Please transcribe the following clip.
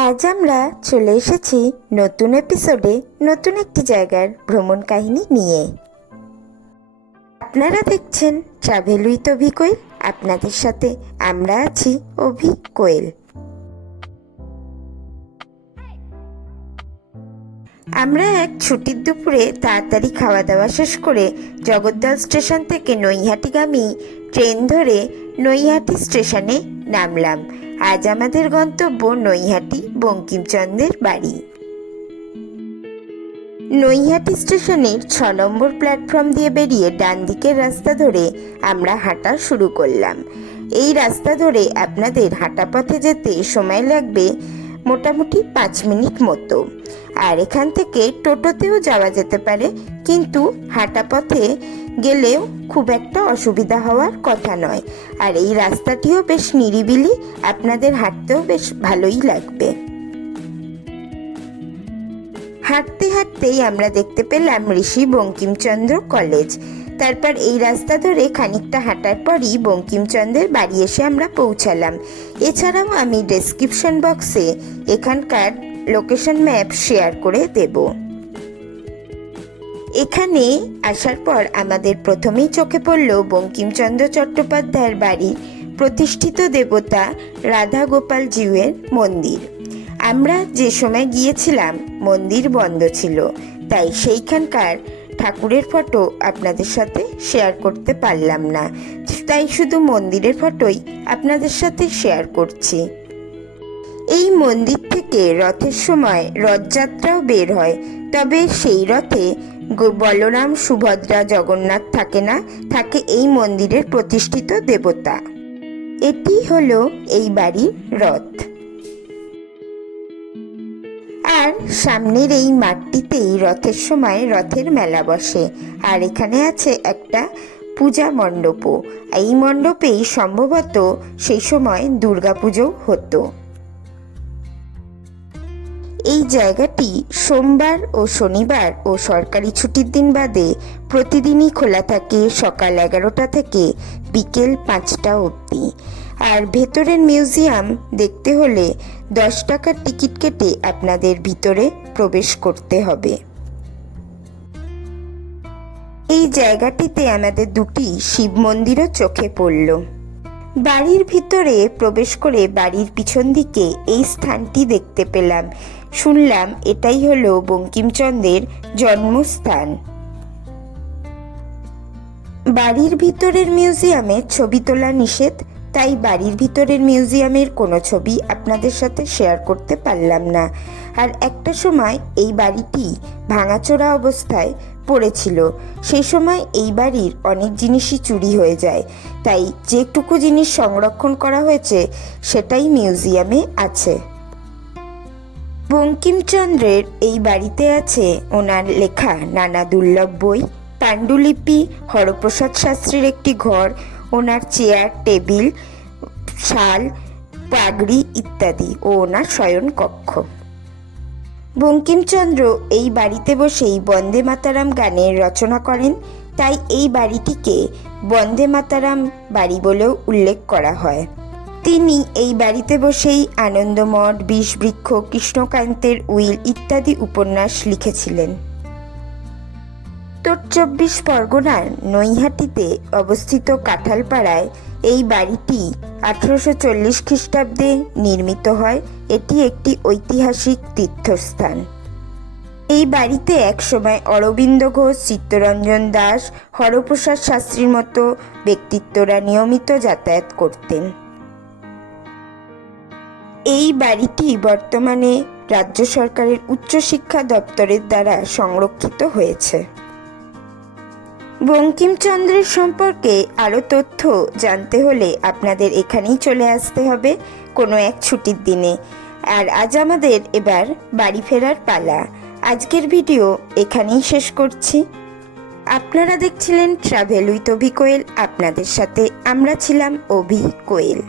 আজ আমরা চলে এসেছি নতুন এপিসোডে নতুন একটি জায়গার ভ্রমণ কাহিনী নিয়ে। আপনারা দেখছেন ট্রাভেল উইথ অভি কোয়েল। আপনাদের সাথে আমরা আছি অভি কোয়েল। আমরা এক ছুটির দুপুরে তাড়াতাড়ি খাওয়া দাওয়া শেষ করে জগদ্দল স্টেশন থেকে নৈহাটিগামী ট্রেন ধরে নৈহাটি স্টেশনে নামলাম। আজ আমাদের গন্তব্য নৈহাটি বঙ্কিমচন্দ্রের বাড়ি। নৈহাটি স্টেশনের 6 নম্বর প্ল্যাটফর্ম দিয়ে বেরিয়ে ডান দিকের রাস্তা ধরে আমরা হাঁটা শুরু করলাম। এই রাস্তা ধরে আপনাদের হাঁটা পথে যেতে সময় লাগবে মোটামুটি 5 মিনিট মতো। আর এখান থেকে টোটোতেও যাওয়া যেতে পারে, কিন্তু হাঁটা পথে গেলেও খুব একটা অসুবিধা হওয়ার কথা নয়। আর এই রাস্তাটিও বেশ নিরিবিলি, আপনাদের হাঁটতেও বেশ ভালোই লাগবে। হাঁটতে হাঁটতেই আমরা দেখতে পেলাম ঋষি বঙ্কিমচন্দ্র কলেজ। তারপর এই রাস্তা ধরে খানিকটা হাঁটার পরই বঙ্কিমচন্দ্রের বাড়ি এসে আমরা পৌঁছালাম। এছাড়াও আমি ডেসক্রিপশন বক্সে এখানকার লোকেশন ম্যাপ শেয়ার করে দেব। এখানে আসার পর আমাদের প্রথমেই চোখে পড়ল বঙ্কিমচন্দ্র চট্টোপাধ্যায়ের বাড়ির প্রতিষ্ঠিত দেবতা রাধা গোপাল জিউয়ের মন্দির। আমরা যে সময় গিয়েছিলাম মন্দির বন্ধ ছিল, তাই সেইখানকার ঠাকুরের ফটো আপনাদের সাথে শেয়ার করতে পারলাম না, তাই শুধু মন্দিরের ফটোই আপনাদের সাথে শেয়ার করছি। এই মন্দির থেকে রথের সময় রথযাত্রাও বের হয়, তবে সেই রথে বলরাম, সুভদ্রা, জগন্নাথ থাকে না, থাকে এই মন্দিরের প্রতিষ্ঠিত দেবতা। এটি হলো এই বাড়ির রথ। আর সামনের এই মাঠটিতেই রথের সময় রথের মেলা বসে। আর এখানে আছে একটা পূজা মণ্ডপও। এই মণ্ডপেই সম্ভবত সেই সময় দুর্গাপুজো হতো। এই জায়গাটি সোমবার ও শনিবার ও সরকারি ছুটির দিন বাদে প্রতিদিনই খোলা থাকে সকাল 11টা থেকে বিকেল 5টা অবধি। আর ভেতরের মিউজিয়াম দেখতে হলে 10 টাকার টিকিট কেটে আপনাদের ভিতরে প্রবেশ করতে হবে। এই জায়গাটিতে আমাদের দুটি শিব মন্দিরও চোখে পড়ল। বাড়ির ভিতরে প্রবেশ করে বাড়ির পিছন দিকে এই স্থানটি দেখতে পেলাম। শুনলাম এটাই হলো বঙ্কিমচন্দ্রের জন্মস্থান। বাড়ির ভিতরের মিউজিয়ামে ছবি তোলা নিষেধ, তাই বাড়ির ভিতরের মিউজিয়ামের কোনো ছবি আপনাদের সাথে শেয়ার করতে পারলাম না। আর একটা সময় এই বাড়িটি ভাঙাচোরা অবস্থায় পড়েছিল। সেই সময় এই বাড়ির অনেক জিনিসই চুরি হয়ে যায়, তাই যেটুকু জিনিস সংরক্ষণ করা হয়েছে সেটাই মিউজিয়ামে আছে। বঙ্কিমচন্দ্রের এই বাড়িতে আছে ওনার লেখা নানা দুর্লভ বই, পাণ্ডুলিপি, হরপ্রসাদ শাস্ত্রীর একটি ঘর, ওনার চেয়ার, টেবিল, শাল, পাগড়ি ইত্যাদি ও ওনার শয়ন কক্ষ। বঙ্কিমচন্দ্র এই বাড়িতে বসেই বন্দে মাতারাম গানের রচনা করেন, তাই এই বাড়িটিকে বন্দে মাতারাম বাড়ি বলেও উল্লেখ করা হয়। তিনি এই বাড়িতে বসেই আনন্দমঠ, বিষবৃক্ষ, কৃষ্ণকান্তের উইল ইত্যাদি উপন্যাস লিখেছিলেন। উত্তর 24 পরগনার নৈহাটিতে অবস্থিত কাঁঠালপাড়ায় এই বাড়িটি 1840 খ্রিস্টাব্দে নির্মিত হয়। এটি একটি ঐতিহাসিক তীর্থস্থান। এই বাড়িতে একসময় অরবিন্দ ঘোষ, চিত্তরঞ্জন দাস, হরপ্রসাদ শাস্ত্রীর মতো ব্যক্তিত্বরা নিয়মিত যাতায়াত করতেন। এই বাড়িটি বর্তমানে রাজ্য সরকারের উচ্চশিক্ষা দপ্তরের দ্বারা সংরক্ষিত হয়েছে। বঙ্কিমচন্দ্রের সম্পর্কে আরও তথ্য জানতে হলে আপনাদের এখানেই চলে আসতে হবে কোনো এক ছুটির দিনে। আর আজ আমাদের এবার বাড়ি ফেরার পালা। আজকের ভিডিও এখানেই শেষ করছি। আপনারা দেখছিলেন ট্রাভেল উইথ অভি কোয়েল। আপনাদের সাথে আমরা ছিলাম অভি কোয়েল।